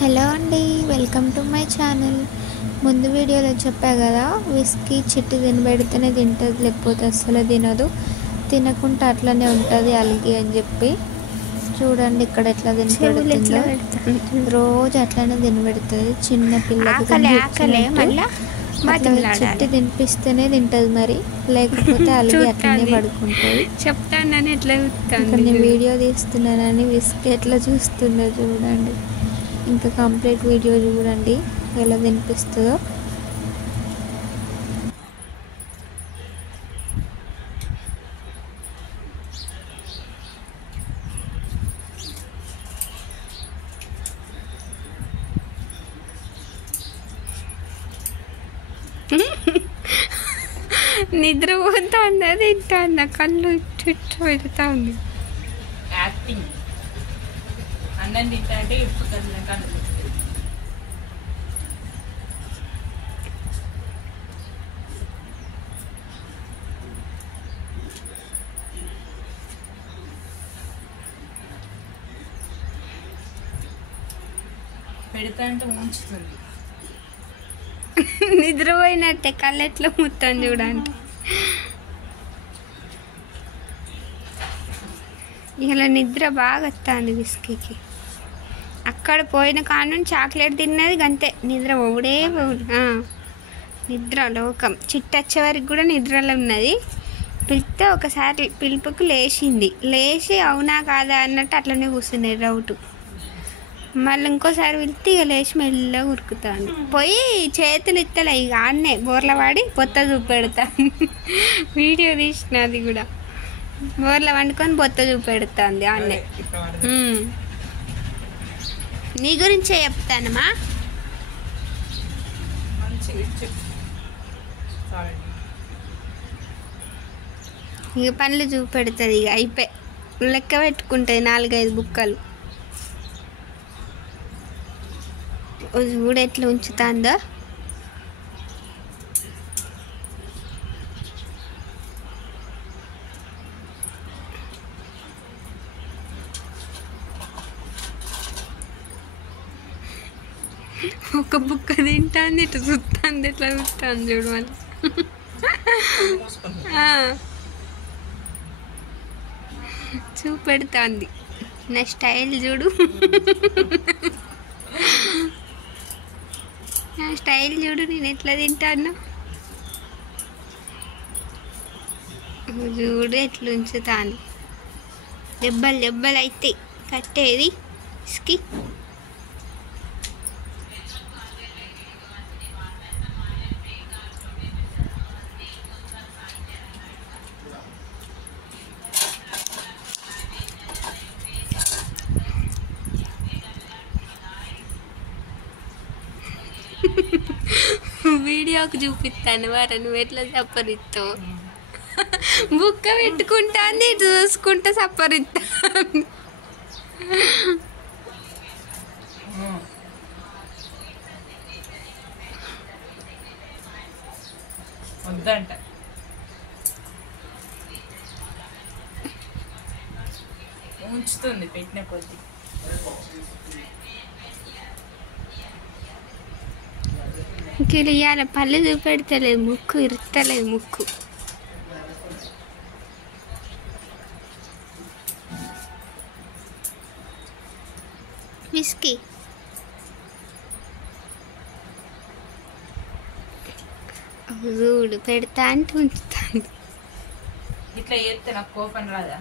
Hello అండి, welcome to my channel. ముందు వీడియోలో చెప్పా కదా, విస్కీ చిట్టి తినబెడితేనే తింటుంది, లేకపోతే అస్సలు తినదు, తినకుండా అట్లనే ఉంటుంది అలిగి అని చెప్పి. చూడండి ఇక్కడ ఎట్లా తినబెడుతుందో, రోజు అట్లనే తినబెడుతుంది. చిన్న పిల్లకి చిట్టి తినిపిస్తేనే తింటుంది, మరి లేకపోతే అలిగి అట్లనే పడుకుంటుంది. చెప్తానని ఎట్లా నేను వీడియో తీస్తున్నానని విస్కీ ఎట్లా చూస్తుందో చూడండి. ఇంకా కంప్లీట్ వీడియో చూడండి ఎలా వినిపిస్తుందో. నిద్ర పోతుందా తింటా కళ్ళు ఇట్టు పెడతా ఉంది. యాక్టింగ్ అన్నం తింటా అంటే ఇప్పుడు కళ్ళు పెడతా అంటే ఉంచుతుంది. నిద్రపోయినట్టే కళ్ళు ఎట్లా మొత్తం చూడండి. ఇలా నిద్ర బాగా వస్తుంది విస్కీకి. అక్కడ పోయిన కాను చాక్లెట్ తిన్నది గంతే, నిద్ర పోవుడే పోవుడు. నిద్ర లోకం. చిట్టొచ్చే వరకు కూడా నిద్రలో ఉన్నది. పిలిస్తే ఒకసారి పిలుపుకు లేచి అవునా కాదా అన్నట్టు అట్లనే కూర్చుంది డౌట్. మళ్ళీ ఇంకోసారి పిలిస్తే ఇక లేచి మెల్లగా ఉరుకుతాను. పోయి చేతులు ఇత్తలే, ఇక ఆన్నే బోర్ల వాడి బొత్త చూపెడతాను. వీడియో తీసినది కూడా బోర్ల వండుకొని బొత్త చూపెడుతుంది ఆన్నే. నీ గురించే చెప్తానమ్మా. ఇక పనులు చూపెడుతుంది. ఇక అయిపోయి లెక్క పెట్టుకుంటుంది 4-5 బుక్కలు. చూడు ఎట్లా ఉంచుతుందో. ఒక బుక్క తింటుంది, ఇటు చూస్తుంది, ఎట్లా చూస్తుంది చూడు. మళ్ళీ చూపెడుతుంది. నా స్టైల్ చూడు, నా స్టైల్ చూడు, నేను ఎట్లా తింటాను చూడు, ఎట్లా ఉంచుతాను. దెబ్బలు అయితే కట్టేది ఇసుకి. వీడియోకి చూపిస్తాను వారా, నువ్వు ఎట్లా సప్పరిస్తావు. బుక్క పెట్టుకుంటాను, చూసుకుంటా సప్పరిస్తా. వద్దంట ఉంచుతుంది పెట్టిన కొద్ది. ఇంకెళ్ళి పళ్ళు చూపెడతలేదు, ముక్కు ఇరుస్తలేదు. ముక్కు విస్కీ చూడు పెడతా అంటే ఉంచుతాను. ఇట్లా చేస్తే నాకు కోపం రాదా?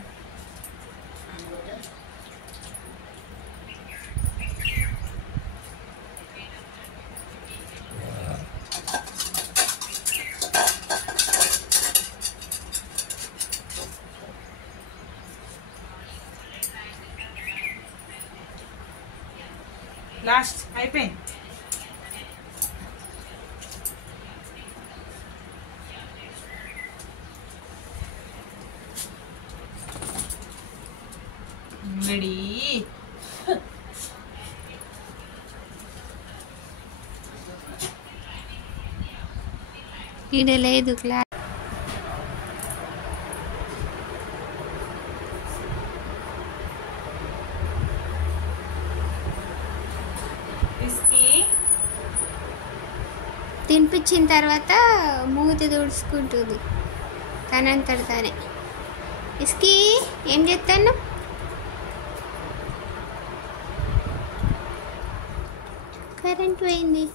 లాస్ట్ అయిపోయింది. రెడీ. ఈడ లేదు క్లాస్. తినిపించిన తర్వాత మూతి తుడుచుకుంటుంది తనంతట తానే. ఇస్కి ఏం చేస్తాను? కరెంట్ పోయింది.